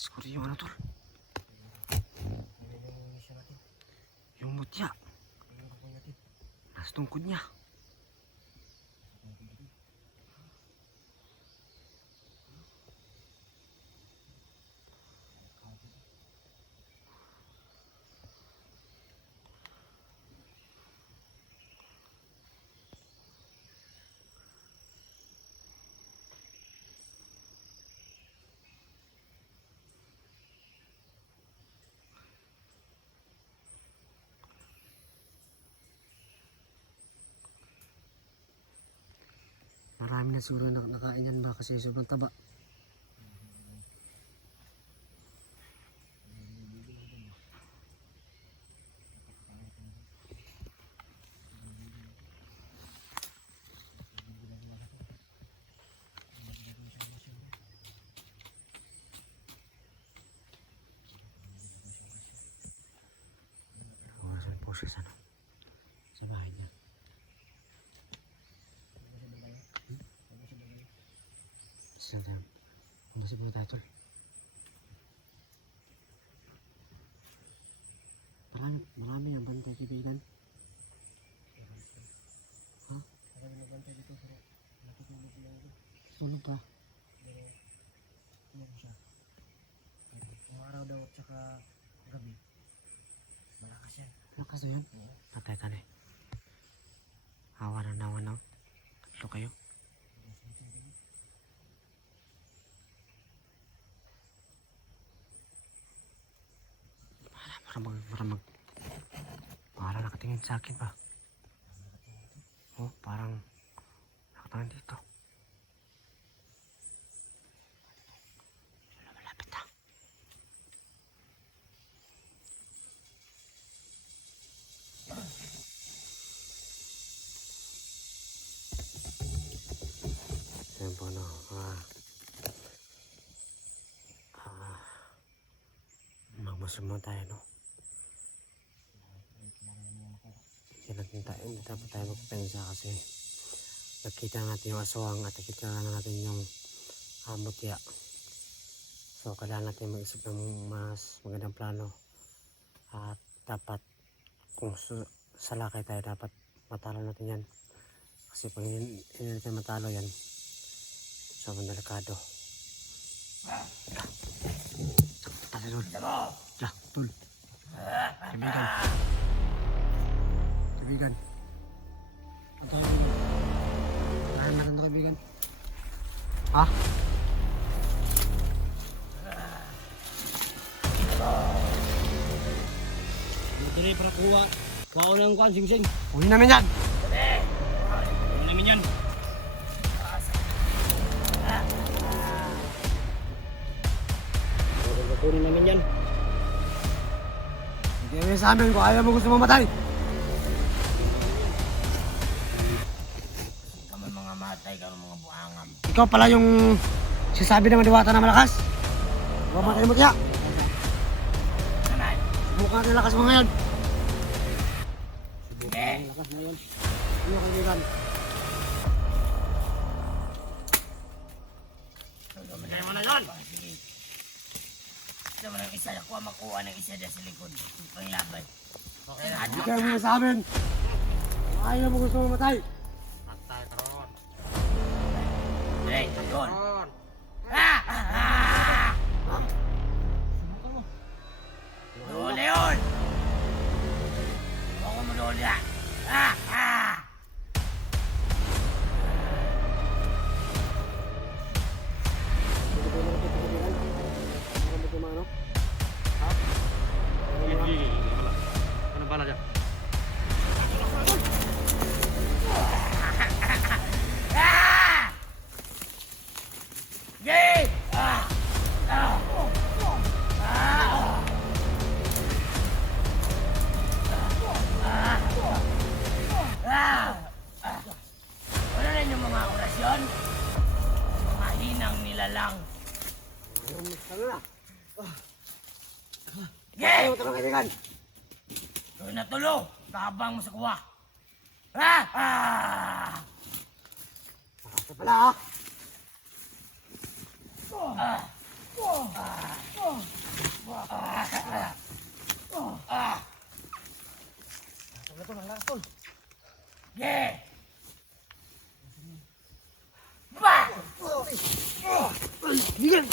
Siguro yung ano tol. Yung mutya. Nasa tungkod niya. Marami na siguro nakain yan ba kasi sobrang taba. Oras po siya sa bahay niya. Saan tayo? Kung nasi po tayo tol. Marami ang bantay kaibigan. Ha? Marami na bantay dito pero natutulog lang ito. Tulog pa. Pero ano siya? Kung araw daw at saka gabi, malakas yan. Lakas na yun? Oo. Patay ka na eh. Hawa na nawa na. Tatlo kayo. Parang nakatingin sa akin pa. Oh, parang nakatingin dito. Malapit na. Ayan po no. Magmasumo tayo no. Hindi dapat tayo magpensa kasi nakita natin yung aswang at nakita natin yung mutya. So kailangan natin mag-isip ng mas magandang plano at dapat kung salakay tayo dapat matalo natin yan kasi pag hindi natin matalo yan sobrang delikado. Tali tol. Lah tol. Kaibigan. Kaibigan. Ang tayo kaibigan. Kaya natin na kaibigan. Ha? Dili para kuha. Kuha ko ng kuha, sing-sing. Uwi namin yan. Kuha namin yan. Kukunin namin yan. Hindi namin sa amin kung ayaw mo gusto mamatay. Kami mga matay, kami mga buhangam. Ikaw pala yung sinasabi ng diwata na malakas. Mamatay mo kaya. Naman. Mukha ng lakas mo ngayon. Eh. Lakas na yun. Ano kaibigan? Kaya mo na yun. Ito mo ng isa, nakuha makuha ng isa dyan sa likod. Panglaban. Okay na. Hindi kayo muna sa amin. Kung ayaw mo gusto mamatay. Patay ka ron. Hey, yun. Ah! Ah! Doon na yun. Huwag mo doon na. Ah! Ah! Ano ba na dyan? Ah! Yay! Ah! Ah! Ah! Ah! Ano na yung mga orasyon? Mga hinang nilalang. Ano na? Yay! Ayaw mo talagang kaibigan. Tuloy na tulo! Tabang mo sa kuha! Ah! Ah! Ito pala ha. Ah! Tol, tol, ang lakas, tol. Yeah! Ba! Bigan!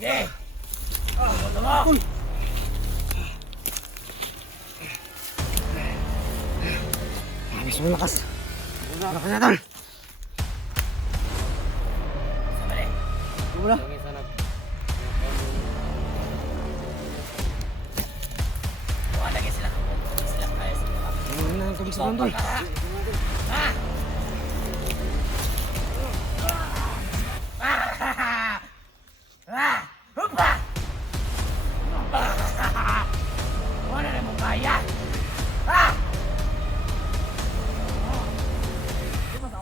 Yeah! Tol! Habis mo lakas. Lakas na, tol. Sabali. Wala. Buka lagi sila. Sila kaya sila. Ano na ang tubig sa buwan, tol? Ha? Hupa! Wala na mong kaya! Ha?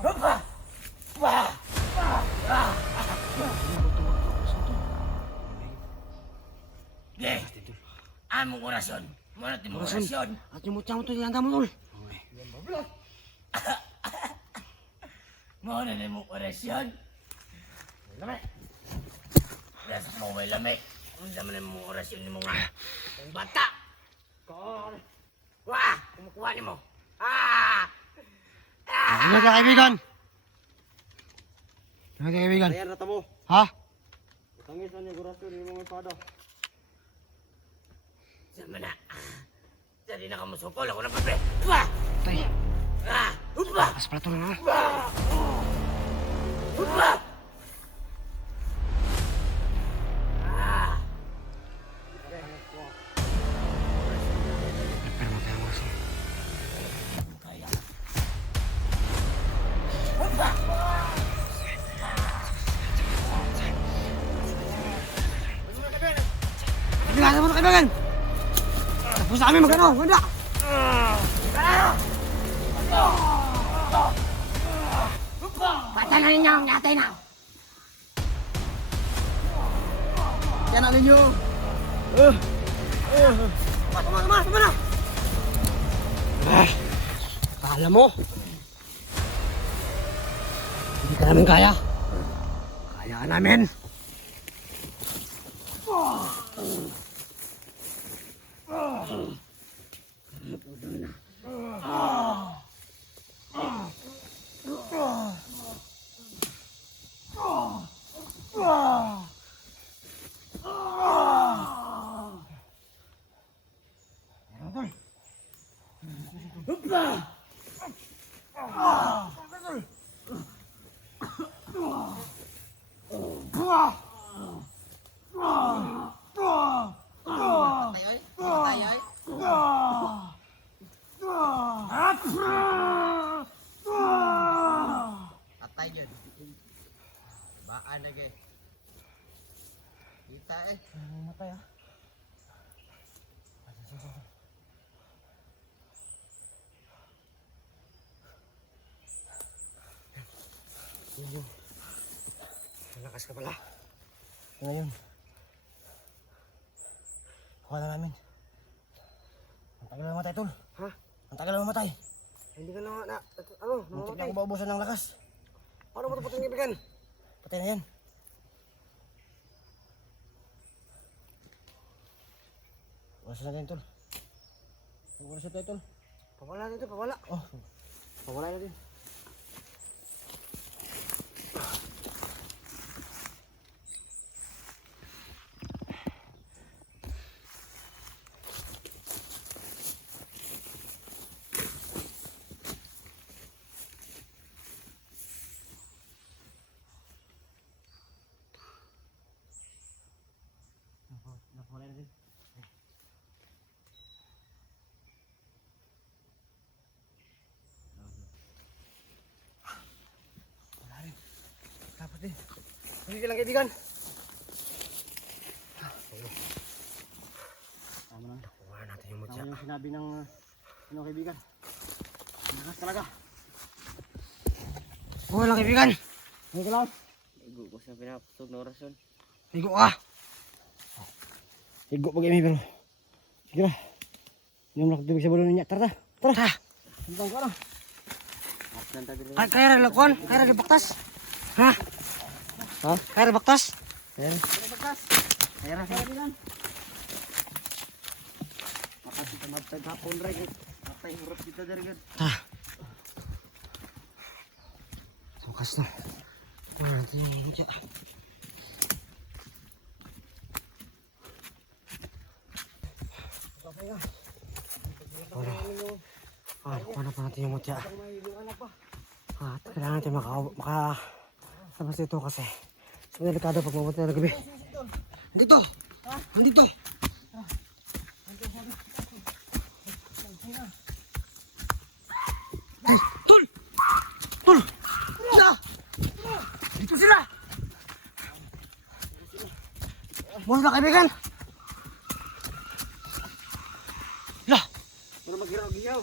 Hupa! Ge! Among orasyon! Muna timong orasyon! At yung mutya mo, tol. Ilanda mo, tol. Muna timong orasyon! Lame! Nasa mo may lame! Ang laman ng mga orasyon ni mga ang bata! Wah! Kumukuha ni mo! Ah! Ano ka, kaibigan? Ano ka, kaibigan? Ayan, rata mo. Ha? Tangis na niya gurasyon yung mga espada. Sama na! Dali na kamusukol ako na pape! Wah! Tay, Ah! Hupa! lakas pala, tol, ha? Hupa! Ah! Pero matay ang oras, eh. Kaya. Hupa! Kaibigan, ano, kaibigan? Tapos sa amin, magano? Wanda! Patayin ninyo ang yatay na! Yan ang ninyo! Tama na! Kala mo? Hindi ka namin kaya. Kaya ka namin. Atay yun. Baan lagi. Kita eh. Matay ah. Malakas ka pala. Ngayon. Kuha na namin. Ang tagal na matay, tol. Ha? Ang tagal na matay. Hindi ka ano, Muntik na namamatay. ako maubusan ng lakas. Paano mo ito patang kaibigan? Patay na yan. Oras na din, tol. Oras na tayo, tol. Pawala dito, pawala. Oh, pawala na din. Napawala na din. Dapat din. Hindi ka lang kaibigan. Tama na. Kuha natin yung Tama mutya. yung sinabi ng kaibigan. Ang lakas talaga. Kuha lang kaibigan. Hindi ko lang. Igo ko sa pinapusog na orasyon. Ligo ka. Higo pag-imi pero. Sige na. Hindi mo nakatubig sa balon niya. Tara, tara. Tara. Tentang ko na. Kaya rin lakon? Kaya rin baktas? Ha? Ha? Kaya rin baktas? Ayan. Kaya rin. Makasih ka magtagapon rin. Patay hurap kita dari kan. Bukas na. Wala natin yung ingat siya. Kuha na pa natin yung mutya. At kailangan natin makasabas dito kasi so delikado pag mabuti na gabi. Nandito! Nandito! Tol! Tol! Sila! Dito sila! Bukas na kaibigan! Lah! Para magiraw-giraw.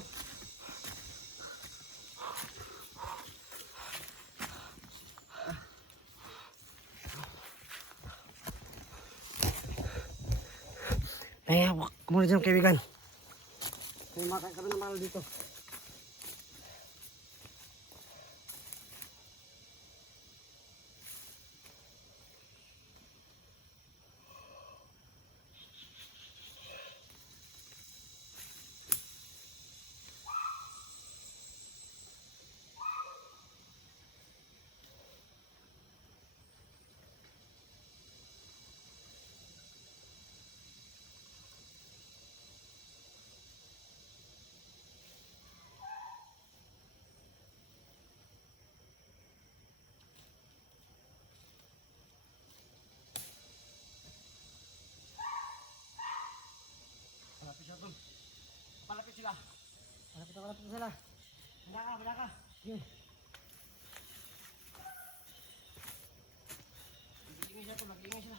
Ay, hawak ko muna dyan kaibigan. May makain kami ng mahal dito. Malapit siya tol. Malapit sila. Malapit sila. Bala ka. Sige. Nag-iingay siya tol, nag-iingay sila.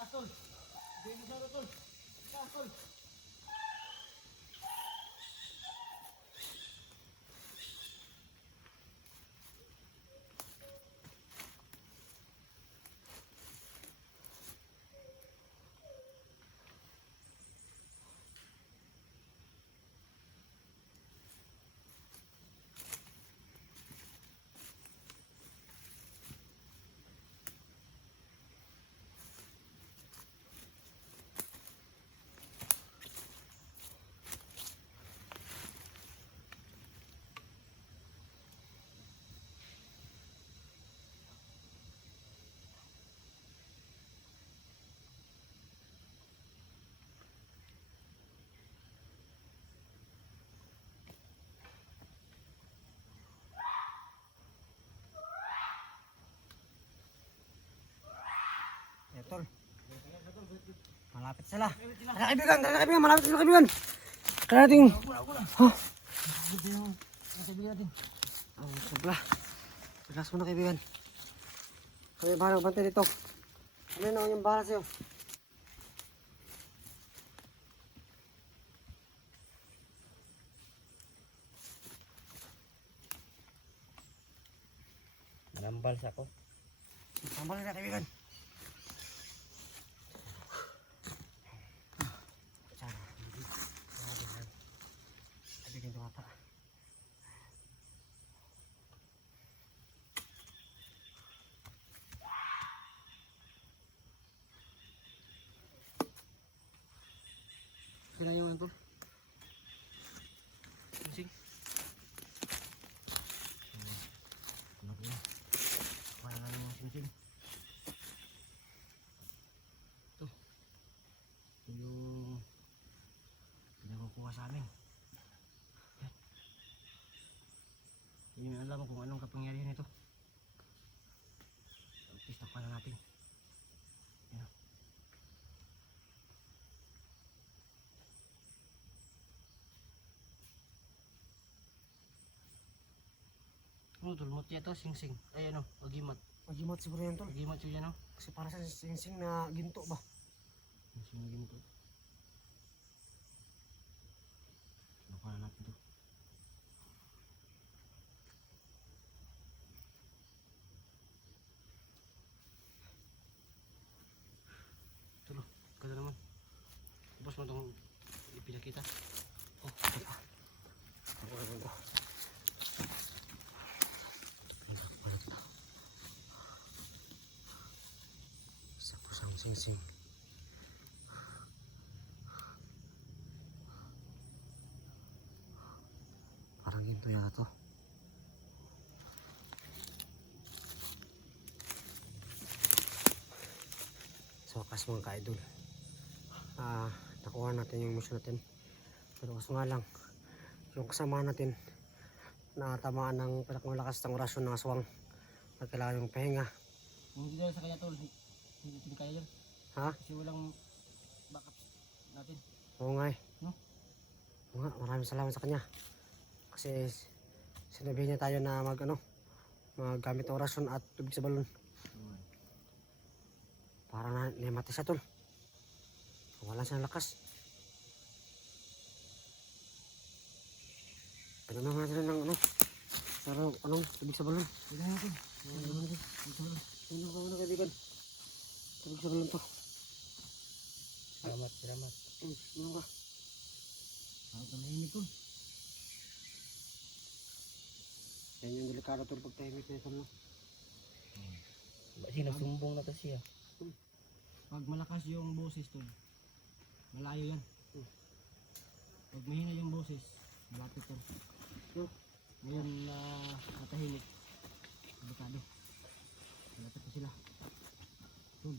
Taas tol. Hindi mo tol. Taas tol. Eh, tol. Malapit sila. Tara kaibigan, malapit sila kaibigan. Kaya natin. Oh. Sobra. Relax muna kaibigan. Kami bahala magbantay dito. Kami naman yung bahala sa'yo. Nambal sa ako. Tambal na kaibigan. Kaibigan tumata. Kailan yung antol? Sing. Wala na yung sing-sing. Ito. Ito yung pinakukuha sa amin. Yan. Hindi na alam kung anong kapangyarihan ito. Tistak pa na natin. Yan. Ano tol, mutya to, sing-sing. Ay ano, agimat. Agimat siguro yan tol. Agimat yun yan, no? Kasi para sa sing-sing na ginto ba? Sinugin ko. Nakuha na natin to. Tulo, kada naman. Tapos mo itong ipinakita. Oh, ito pa. Ako naman to. Balat na. Sa pusang sing-sing. Parang ginto yata to. So, kas mga ka-idol. Nakuha natin yung mission natin. Pero kaso nga lang, yung kasama natin na tamaan ng pinakamalakas ng orasyon ng aswang na kailangan yung pahinga. Hindi dahil sa kanya tol, hindi kaya yun. Ha? Kasi walang backup natin. Oo nga eh. No? Oo nga, maraming salamat sa kanya. Kasi sinabi niya tayo na maggamit ng orasyon at tubig sa balon. Para na namatay siya tol. Wala siyang lakas. Pinunong natin ng pero tubig sa balon. Hindi natin. Ano kaibigan? Tubig sa balon to. Salamat. Ano ka? Ako tahimik ko. Yan yung delikado tol pag tahimik na ito. Kasi nasumbong na kasi ah. Pag malakas yung boses tol, malayo yan. Pag mahina yung boses, malapit tol. So, ngayon na natahimik, delikado. Malapit na sila. Tol,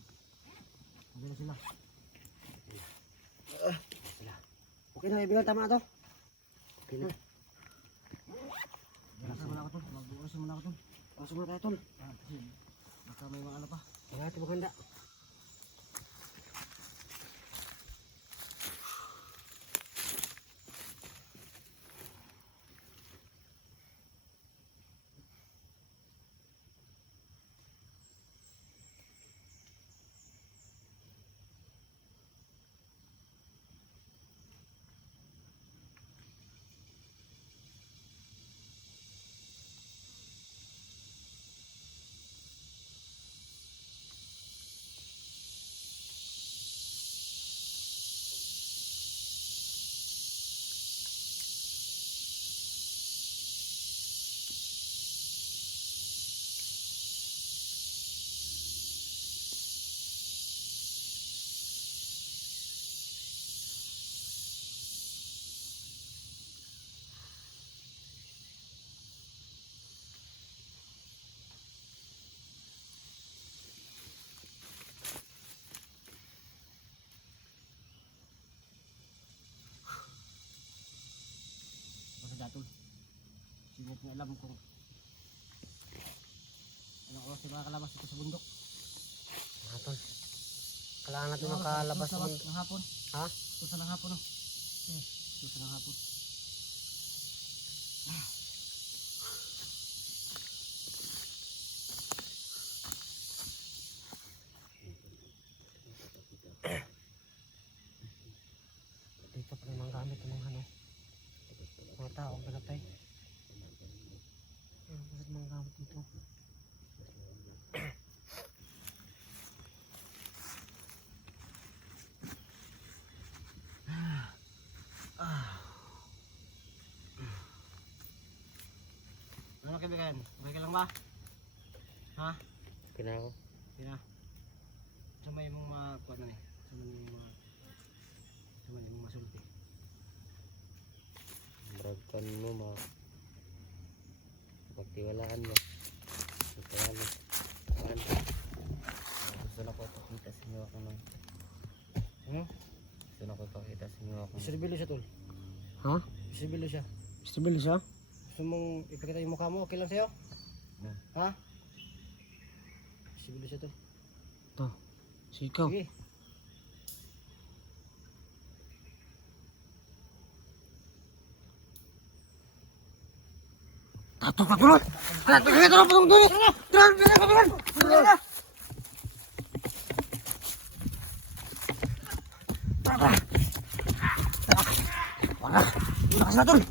maganda na sila. Sila. Okay na kaibigan, tama na to. Okay na. Muna ako tol, mag-uurasin muna ako tol. Pasok na tayo tol. Kasi baka may mga ano pa. Kaya ito maganda. Tol. Singit niya alam kung anong oras yung makakalabas ito sa bundok. Tol. Kailangan natin makalabas sa mundo. Ng hapon. Ha? Tusa ng hapon, no? Tusa ng hapon. Dito pa naman gamit ng mga mga taong pinatay. Bakit mga gamit dito? Ano kaibigan? Okay ka lang ba? Ha? Kailangan ko. Kaya. Sama yung mga kuwan na eh. Sama yung mga sulti. Bragkan mo pagtiwalaan mo. Pagtiwala. Gusto na ko pakita sa inyo ako ng gusto na ko pakita sa inyo ako ng Isibilo siya tol. Ha? Isibilo siya. Stable siya? Gusto mong ipakita yung mukha mo? Okay lang sa'yo? Ha? Isibilo siya tol. Ito. Sikaw. Sige. Tulog! Wala. Lakas na tol.